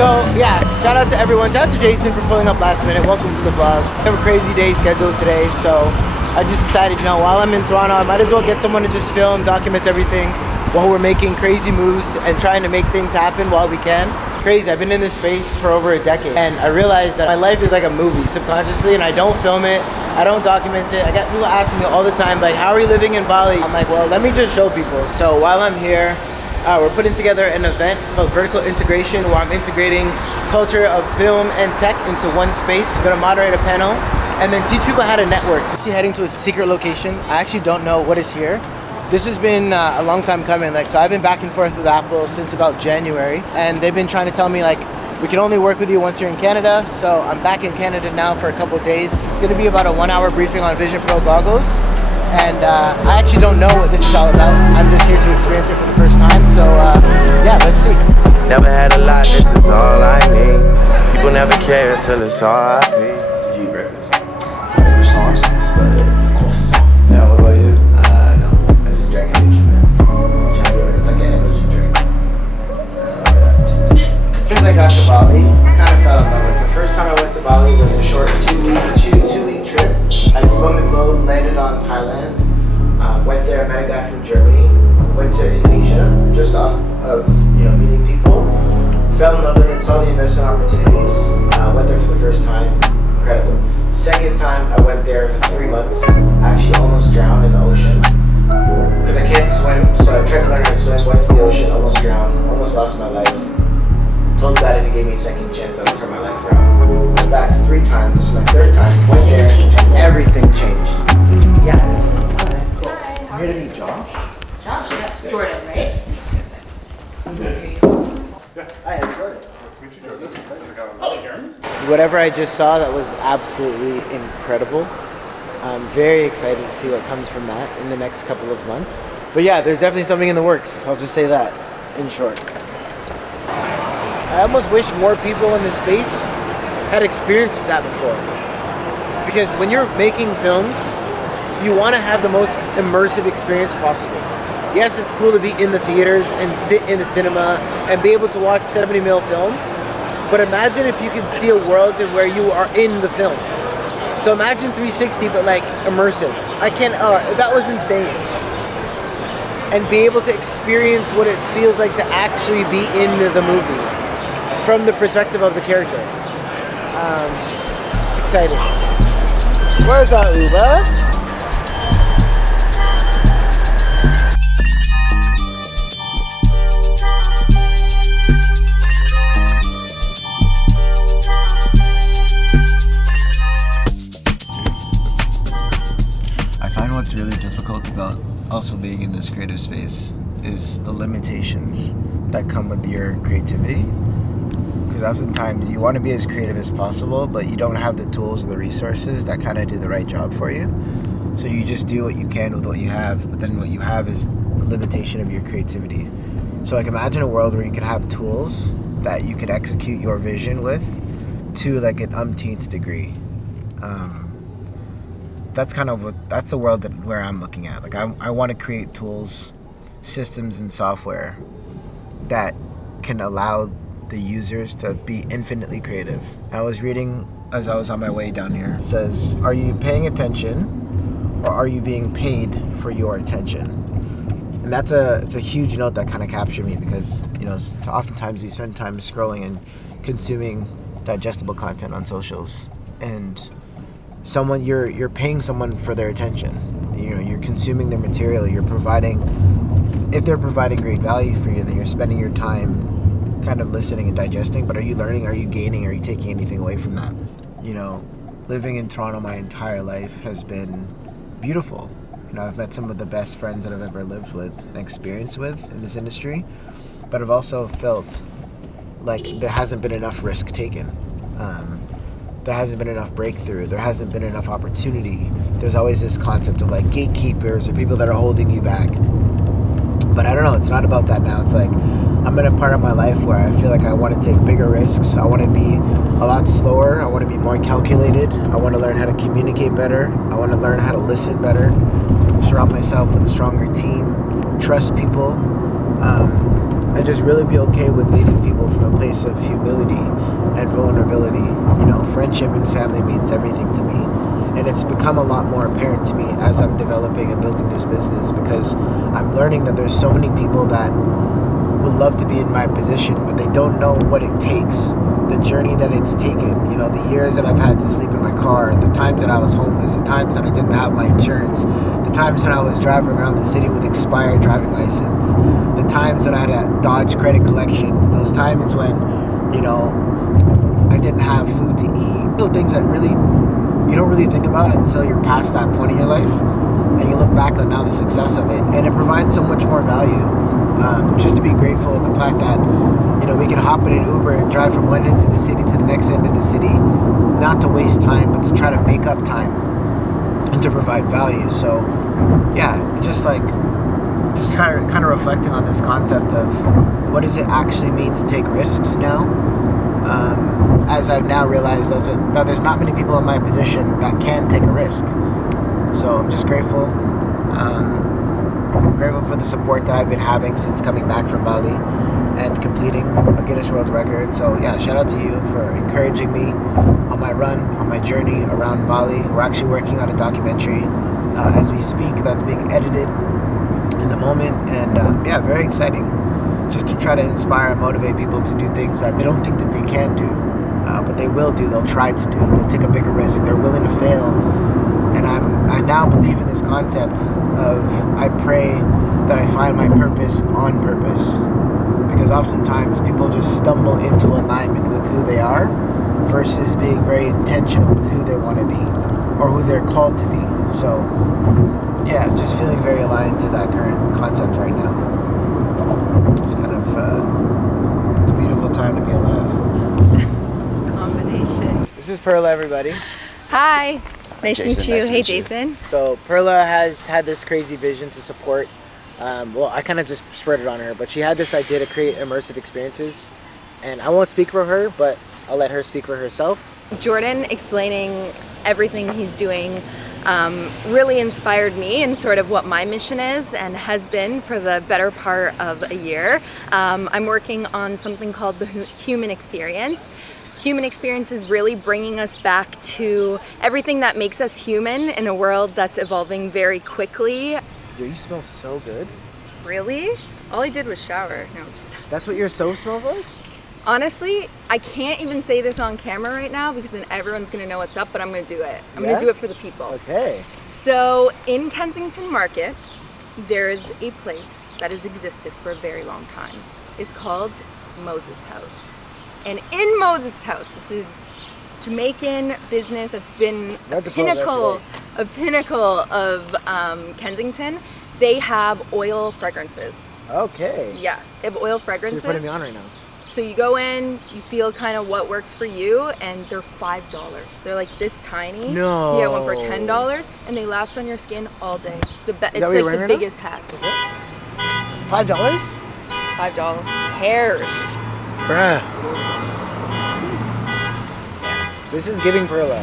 So yeah, shout out to everyone. Shout out to Jason for pulling up last minute. Welcome to the vlog. We have a crazy day scheduled today, so I just decided, while I'm in Toronto, I might as well get someone to just film, document everything while we're making crazy moves and trying to make things happen while we can. Crazy, I've been in this space for over a decade, and I realized that my life is like a movie subconsciously, and I don't film it, I don't document it. I got people asking me all the time, like, how are you living in Bali? I'm like, well, let me just show people. So while I'm here, we're putting together an event called Vertical Integration, where I'm integrating culture of film and tech into one space. I'm gonna moderate a panel and then teach people how to network. I'm actually heading to a secret location. I actually don't know what is here. This has been a long time coming. So I've been back and forth with Apple since about January, and they've been trying to tell me, we can only work with you once you're in Canada. So I'm back in Canada now for a couple of days. It's gonna be about a 1-hour briefing on Vision Pro goggles. And I actually don't know what this is all about. I'm just here to experience it for the first time. So yeah, let's see. Never had a lot, this is all I need. People never care till it's all I be. Did you eat breakfast? Croissant. That's about it. Croissant. Yeah, what about you? No. I just drank a Nutriment. It's like an energy drink. As soon as I got to Bali, I kind of fell in love with it. The first time I went to Bali was a short two-week trip. I spun the globe, landed on Thailand, went there, met a guy from Germany, went to Indonesia, just off of meeting people, fell in love with it, saw the investment opportunities, went there for the first time, incredible. Second time I went there for 3 months, I actually almost drowned in the ocean, because I can't swim, so I tried to learn how to swim, went into the ocean, almost drowned, almost lost my life. Told God if he gave me a second chance, I would turn my life around. Went back 3 times, this is my 3rd time, went there, and everything changed. Yeah. Alright, cool. I'm here to meet Josh. Josh, yes. Jordan, right? Yes. I am Jordan. Nice to meet you, Jordan. Whatever I just saw, that was absolutely incredible. I'm very excited to see what comes from that in the next couple of months. But yeah, there's definitely something in the works. I'll just say that, in short. I almost wish more people in this space had experienced that before. Because when you're making films, you want to have the most immersive experience possible. Yes, it's cool to be in the theaters and sit in the cinema and be able to watch 70mm films, but imagine if you could see a world in where you are in the film. So imagine 360, but immersive. That was insane. And be able to experience what it feels like to actually be in the movie from the perspective of the character. It's exciting. Where's our Uber? I find what's really difficult about also being in this creative space is the limitations that come with your creativity. Because oftentimes you want to be as creative as possible, but you don't have the tools or the resources that kind of do the right job for you. So you just do what you can with what you have, but then what you have is the limitation of your creativity. So imagine a world where you could have tools that you could execute your vision with to an umpteenth degree. That's the world where I'm looking at. I want to create tools, systems, and software that can allow the users to be infinitely creative. I was reading as I was on my way down here. It says, are you paying attention or are you being paid for your attention? And it's a huge note that kind of captured me because, oftentimes we spend time scrolling and consuming digestible content on socials, and you're paying someone for their attention. You're consuming their material, if they're providing great value for you, then you're spending your time kind of listening and digesting, but are you learning, are you gaining, are you taking anything away from that? Living in Toronto my entire life has been beautiful. I've met some of the best friends that I've ever lived with and experienced with in this industry, but I've also felt like there hasn't been enough risk taken. There hasn't been enough breakthrough. There hasn't been enough opportunity. There's always this concept of gatekeepers or people that are holding you back. But I don't know, it's not about that now. It's I'm in a part of my life where I feel like I want to take bigger risks. I want to be a lot slower. I want to be more calculated. I want to learn how to communicate better. I want to learn how to listen better. Surround myself with a stronger team. Trust people. and just really be okay with leading people from a place of humility and vulnerability. You know, friendship and family means everything to me. And it's become a lot more apparent to me as I'm developing and building this business, because I'm learning that there's so many people that would love to be in my position, but they don't know what it takes, the journey that it's taken, you know, the years that I've had to sleep in my car, the times that I was homeless, the times that I didn't have my insurance, the times when I was driving around the city with expired driving license, the times when I had to dodge credit collections, those times when, you know, I didn't have food to eat. Little things that really you don't really think about until you're past that point in your life, and you look back on now the success of it, and it provides so much more value. Just to be grateful of the fact that, you know, we can hop in an Uber and drive from one end of the city to the next end of the city, not to waste time, but to try to make up time and to provide value. So yeah, just kind of reflecting on this concept of what does it actually mean to take risks now. As I've now realized that there's not many people in my position that can take a risk. So I'm just grateful. Grateful for the support that I've been having since coming back from Bali and completing a Guinness World Record. So yeah, shout out to you for encouraging me on my run, on my journey around Bali. We're actually working on a documentary as we speak that's being edited in the moment. And yeah, very exciting. Just to try to inspire and motivate people to do things that they don't think that they can do, but they will do. They'll try to do. They'll take a bigger risk. They're willing to fail. And I now believe in this concept of I pray that I find my purpose on purpose, because oftentimes people just stumble into alignment with who they are versus being very intentional with who they want to be or who they're called to be. So yeah, just feeling very aligned to that current concept right now. It's kind of it's a beautiful time to be alive. Combination. This is Perla, everybody. Hi. Nice to meet you. Nice to Hey, meet you. Jason. So Perla has had this crazy vision to support. Well, I kind of just spurred it on her, but she had this idea to create immersive experiences, and I won't speak for her, but I'll let her speak for herself. Jordan explaining everything he's doing really inspired me and sort of what my mission is and has been for the better part of a year. I'm working on something called the Human Experience. Human Experience is really bringing us back to everything that makes us human in a world that's evolving very quickly. Yo, you smell so good. Really? All I did was shower. No, That's what your soap smells like? honestly, I can't even say this on camera right now because then everyone's gonna know what's up, but I'm gonna do it. I'm Yeah? gonna do it for the people. Okay. So in Kensington Market, there's a place that has existed for a very long time. It's called Moses House. And in Moses House, this is Jamaican business that's been a pinnacle of Kensington. They have oil fragrances. Okay. Yeah, they have oil So fragrances. you're putting me on right now. So you go in, you feel kind of what works for you, and they're $5. They're like this tiny. No. You get one for $10, and they last on your skin all day. It's the that it's what you're like wearing the right now? biggest hat. $5? $5 hairs. Bruh. This is giving Perla.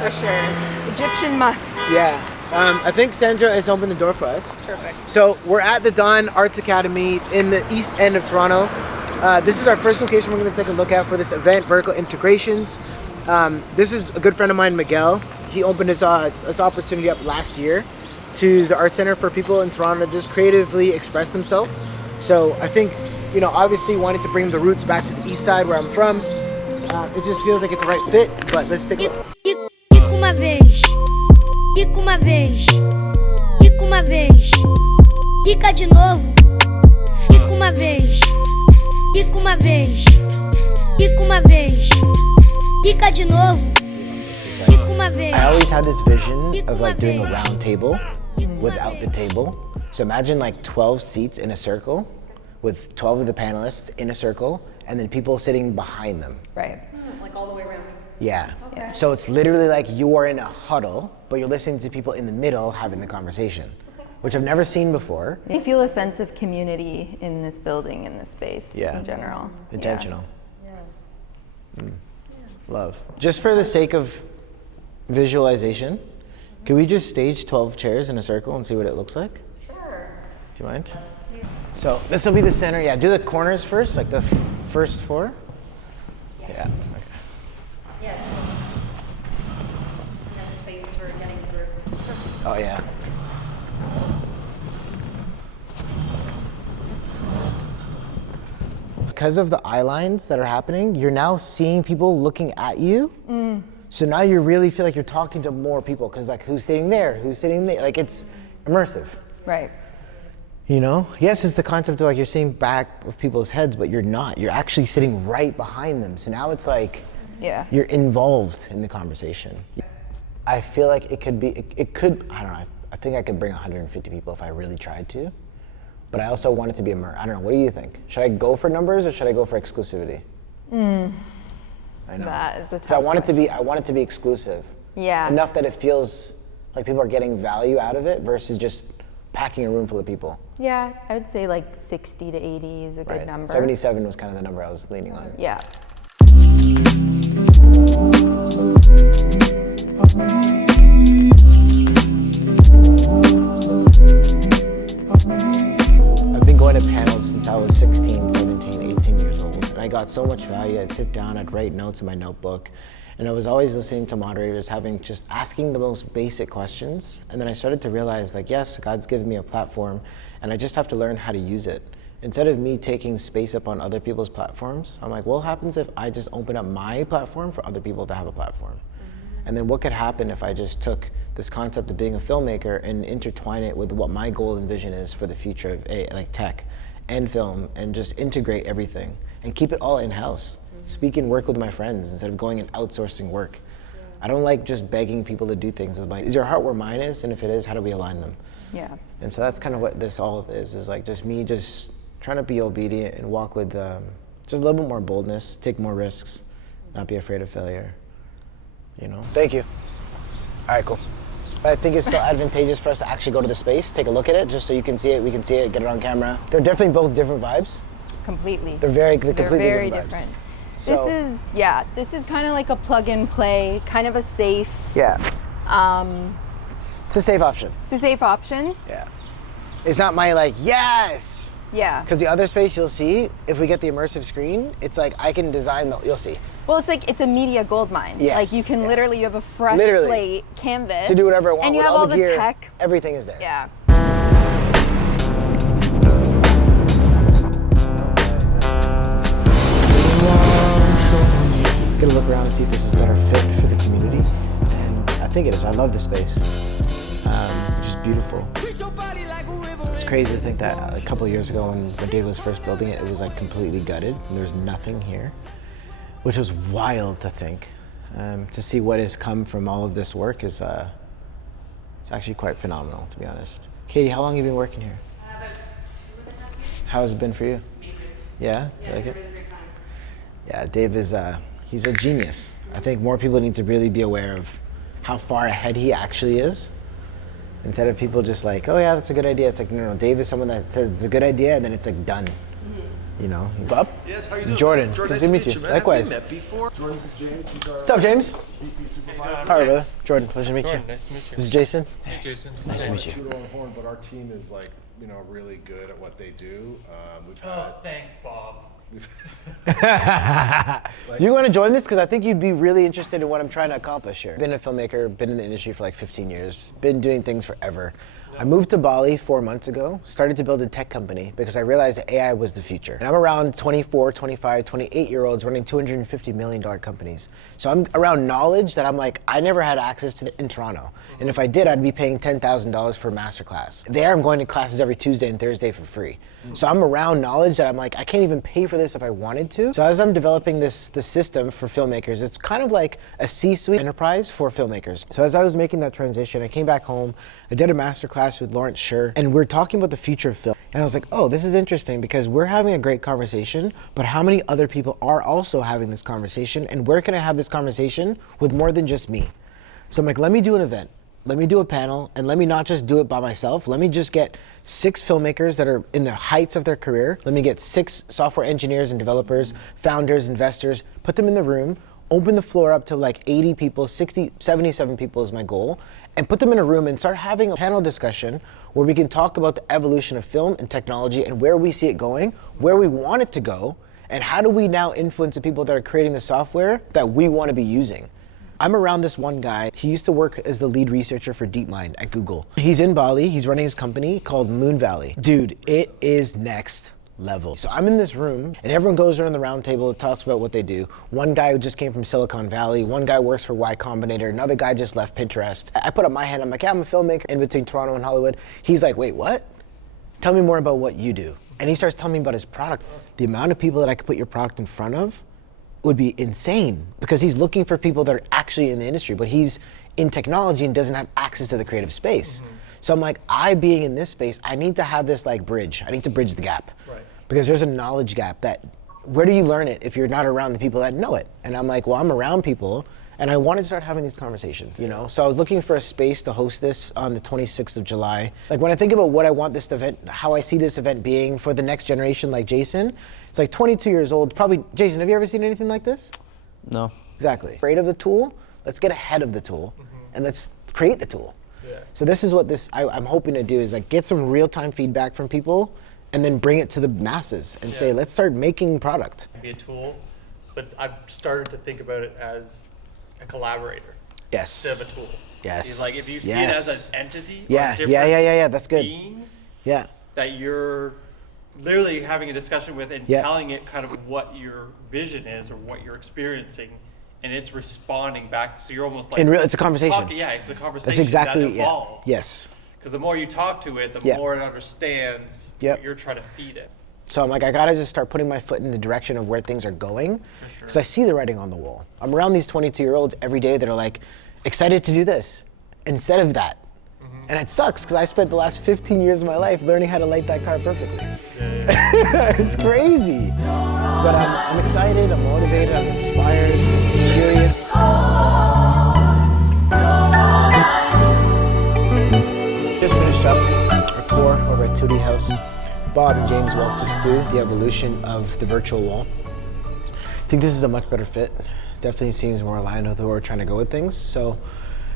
For sure. Egyptian musk. Yeah. I think Sandra has opened the door for us. Perfect. So we're at the Dawn Arts Academy in the east end of Toronto. This is our first location we're going to take a look at for this event, Vertical Integrations. This is a good friend of mine, Miguel. He opened his opportunity up last year to the Art Center for people in Toronto to just creatively express themselves. So I think, you know, obviously wanted to bring the roots back to the east side where I'm from. It just feels like it's the right fit, but let's take a look. Quica uma vez, quica uma vez, quica uma vez, quica de novo, quica uma vez, quica uma vez, quica uma vez, quica de novo, quica uma vez. I always had this vision of like doing a round table without the table. So imagine like 12 seats in a circle with 12 of the panelists in a circle and then people sitting behind them. Right. Like all the way around. Yeah. So it's literally like you are in a huddle, but you're listening to people in the middle having the conversation, which I've never seen before. I feel a sense of community in this building, in this space Yeah. in general. Intentional. Love. Just for the sake of visualization, can we just stage 12 chairs in a circle and see what it looks like? Sure. Do you mind? So this will be the center. Yeah, do the corners first, like the first 4. Yeah. Okay. Yeah. And then space for getting through. Oh yeah. Because of the eye lines that are happening, you're now seeing people looking at you. So now you really feel like you're talking to more people because like who's sitting there, who's sitting there, like it's immersive. Right. You know? Yes, it's the concept of like you're seeing back of people's heads, but you're not. You're actually sitting right behind them. So now it's like you're involved in the conversation. I feel like it could, I don't know, I think I could bring 150 people if I really tried to. But I also want it to be I don't know, what do you think? Should I go for numbers or should I go for exclusivity? I know. That is a tough So I want it to be exclusive. Yeah. Enough that it feels like people are getting value out of it versus just packing a room full of people. Yeah, I would say like 60 to 80 is a good number. 77 was kind of the number I was leaning on. Yeah. I've been going to panels since I was 16, 17, 18 years old. And I got so much value. I'd sit down, I'd write notes in my notebook. And I was always listening to moderators just asking the most basic questions. And then I started to realize like, yes, God's given me a platform and I just have to learn how to use it. Instead of me taking space up on other people's platforms, I'm like, what happens if I just open up my platform for other people to have a platform? And then what could happen if I just took this concept of being a filmmaker and intertwine it with what my goal and vision is for the future of like tech and film and just integrate everything and keep it all in-house. Speak and work with my friends instead of going and outsourcing work. I don't like just begging people to do things. Is your heart where mine is? And if it is, how do we align them? Yeah. And so that's kind of what this all is like just me just trying to be obedient and walk with just a little bit more boldness, take more risks, not be afraid of failure. You know? Thank you. All right, cool. But I think it's still advantageous for us to actually go to the space, take a look at it, just so you can see it, we can see it, get it on camera. They're definitely both different vibes. Completely. They're completely very different vibes. So, this is kind of like a plug and play, kind of a safe. Yeah. It's a safe option. It's a safe option. Yeah. It's not my like, yes! Yeah. Because the other space you'll see, if we get the immersive screen, it's like I can design you'll see. Well, it's a media gold mine. Yes. Like you can literally, you have a fresh slate canvas. To do whatever I want and you with have all all the the gear, tech. everything is there. Yeah. Gonna look around and see if this is a better fit for the community. And I think it is. I love the space. It's just beautiful. It's crazy to think that a couple of years ago when Dave was first building it, it was like completely gutted and there was nothing here, which was wild to think. To see what has come from all of this work is it's actually quite phenomenal, to be honest. Katie, how long have you been working here? About 2.5 years. How has it been for you? Amazing. Yeah? Yeah, You like it's it? been a great time. Yeah, Dave is, he's a genius. I think more people need to really be aware of how far ahead he actually is. Instead of people just like, oh yeah, that's a good idea. It's like, no, Dave is someone that says it's a good idea and then it's like done. You know, he's up. Yes, how you doing? Jordan, Jordan, good to meet you. man. Likewise. We met before. Jordan, this is James. He's our What's up, James? VP supervisor. All right, brother. Jordan, pleasure to meet you. Nice to meet you. This is Jason. Hey, Jason. Nice to meet you. Toot our own horn, but our team is like, really good at what they do. We've had. Oh, thanks, Bob. You want to join this? Because I think you'd be really interested in what I'm trying to accomplish here. Been a filmmaker, been in the industry for like 15 years, been doing things forever. I moved to Bali 4 months ago, started to build a tech company because I realized that AI was the future. And I'm around 24, 25, 28-year-olds running $250 million companies. So I'm around knowledge that I'm like, I never had access to in Toronto. And if I did, I'd be paying $10,000 for a masterclass. There, I'm going to classes every Tuesday and Thursday for free. So I'm around knowledge that I'm like, I can't even pay for this if I wanted to. So as I'm developing this system for filmmakers, it's kind of like a C-suite enterprise for filmmakers. So as I was making that transition, I came back home, I did a masterclass with Lawrence Sher, and we're talking about the future of film. And I was like, oh, this is interesting because we're having a great conversation, but how many other people are also having this conversation, and where can I have this conversation with more than just me? So I'm like, let me do an event. Let me do a panel, and let me not just do it by myself. Let me just get 6 filmmakers that are in the heights of their career. Let me get 6 software engineers and developers, founders, investors, put them in the room, open the floor up to like 80 people, 60, 77 people is my goal, and put them in a room and start having a panel discussion where we can talk about the evolution of film and technology and where we see it going, where we want it to go, and how do we now influence the people that are creating the software that we want to be using. I'm around this one guy. He used to work as the lead researcher for DeepMind at Google. He's in Bali. He's running his company called Moon Valley. Dude, it is next level. So I'm in this room and everyone goes around the round table and talks about what they do. One guy who just came from Silicon Valley, one guy works for Y Combinator, another guy just left Pinterest. I put up my hand, I'm like, yeah, I'm a filmmaker in between Toronto and Hollywood. He's like, wait, what? Tell me more about what you do. And he starts telling me about his product. The amount of people that I could put your product in front of would be insane, because he's looking for people that are actually in the industry, but he's in technology and doesn't have access to the creative space. So I'm like, I being in this space, I need to have this like bridge. I need to bridge the gap. Right. Because there's a knowledge gap that, where do you learn it if you're not around the people that know it? And I'm like, well, I'm around people and I wanted to start having these conversations, you know? So I was looking for a space to host this on the 26th of July. Like when I think about what I want this event, how I see this event being for the next generation like Jason, it's like 22 years old, probably, Jason, have you ever seen anything like this? No. Exactly. Afraid of the tool, let's get ahead of the tool and let's create the tool. So this is what I'm hoping to do, is like get some real-time feedback from people and then bring it to the masses and say, let's start making product. Be a tool, but I've started to think about it as a collaborator. Yes. Instead of a tool. Yes. It's like if you see it as an entity, yeah, or a different that's good. being, that you're literally having a discussion with and telling it kind of what your vision is or what you're experiencing, and it's responding back. So you're almost like it's a conversation. It's a conversation. That's exactly that evolves. Yes. Because the more you talk to it, the more it understands what you're trying to feed it. So I'm like, I gotta just start putting my foot in the direction of where things are going, because I see the writing on the wall. I'm around these 22-year-olds every day that are like excited to do this instead of that. And it sucks, because I spent the last 15 years of my life learning how to light that car perfectly. It's crazy. But I'm excited, I'm motivated, I'm inspired, I'm curious. Just finished up a tour over at Tootie House. Bob and James walked us through the evolution of the virtual wall. I think this is a much better fit. Definitely seems more aligned with where we're trying to go with things. So,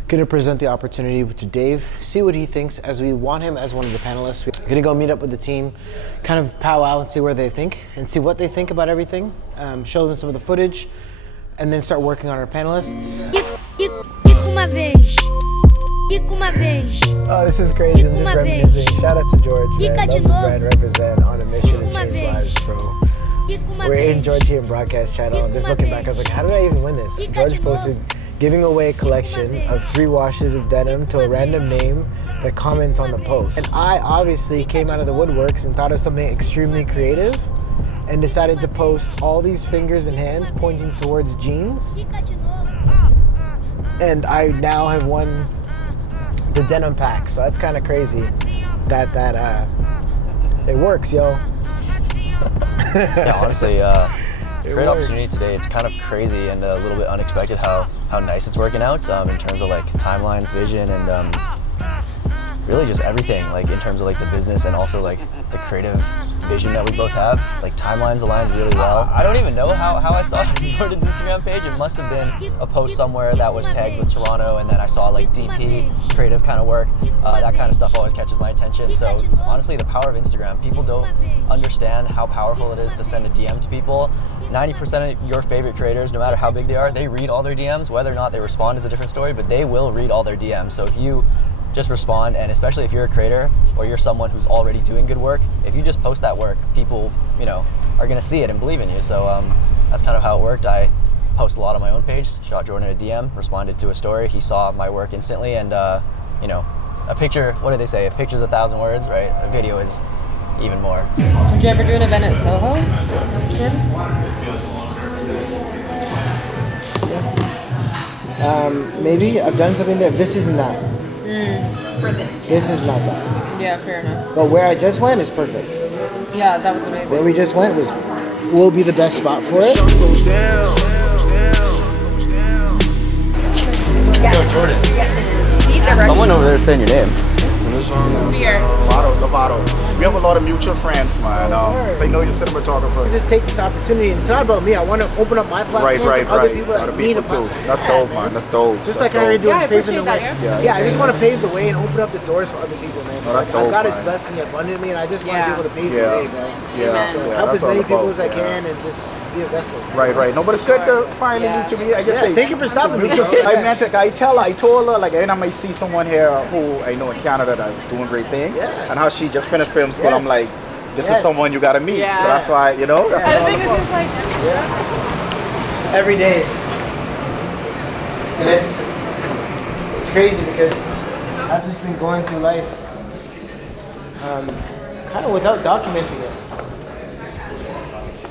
gonna present the opportunity to Dave, see what he thinks, as we want him as one of the panelists. We're gonna go meet up with the team, kind of powwow and see where they think, and see what they think about everything, show them some of the footage, and then start working on our panelists. Oh, this is crazy. I'm just reminiscing. Shout out to George, man. Love the brand, represent, on a mission to change lives, bro. We're in George here in Broadcast Channel. I'm just looking back, I was like, how did I even win this? George posted giving away a collection of 3 washes of denim to a random name that comments on the post. And I obviously came out of the woodworks and thought of something extremely creative and decided to post all these fingers and hands pointing towards jeans. And I now have won the denim pack, so that's kind of crazy that it works, yo. Yeah, honestly, great opportunity today. It's kind of crazy and a little bit unexpected how nice it's working out in terms of like timelines, vision, and really just everything, like in terms of like the business and also like the creative vision that we both have. Like timelines aligned really well. I don't even know how I saw Jordan's Instagram page. It must have been a post somewhere that was tagged with Toronto, and then I saw like DP, creative kind of work. That kind of stuff always catches my attention. So honestly, the power of Instagram, people don't understand how powerful it is to send a DM to people. 90% of your favorite creators, no matter how big they are, they read all their DMs. Whether or not they respond is a different story, but they will read all their DMs. So if you just respond, and especially if you're a creator or you're someone who's already doing good work, if you just post that work, people, you know, are gonna see it and believe in you. So that's kind of how it worked. I post a lot on my own page, shot Jordan a DM, responded to a story. He saw my work instantly, and you know, a picture, what do they say? A picture's 1,000 words, right? A video is even more. Would you ever do an event at Soho? Maybe I've done something there. This isn't that. For this. This is not that. Yeah, fair enough. But where I just went is perfect. Yeah, that was amazing. Where we just went will be the best spot for it. Yo, Jordan. Yes, it is. Someone over there saying your name. Beer. Lovato. We have a lot of mutual friends, man. 'Cause I know you're cinematographer. Just take this opportunity. It's not about me. I want to open up my platform to other people that need a platform. That's dope, man. That's dope. Just that's like how you're doing, I paving the way. appreciate Yeah, I just want to pave the way and open up the doors for other people, man. It's that's like dope, God has man. blessed me abundantly, and I just want to be Yeah. able to pave Yeah. the way, bro. Yeah. So yeah, help that's as many all people about, as I yeah. can, and just be a vessel. Right. No, but it's good to finally meet you. Me, I just say Thank you for stopping me. bro. I told her, like, every time I see someone here who I know in Canada that is doing great things, Yeah. and how she just finished film school, Yes. I'm like, this Yes. is someone you gotta meet. Yeah. So that's why, you know, that's I all think it's about. just like Just every day, and it's crazy because I've just been going through life, kind of without documenting it.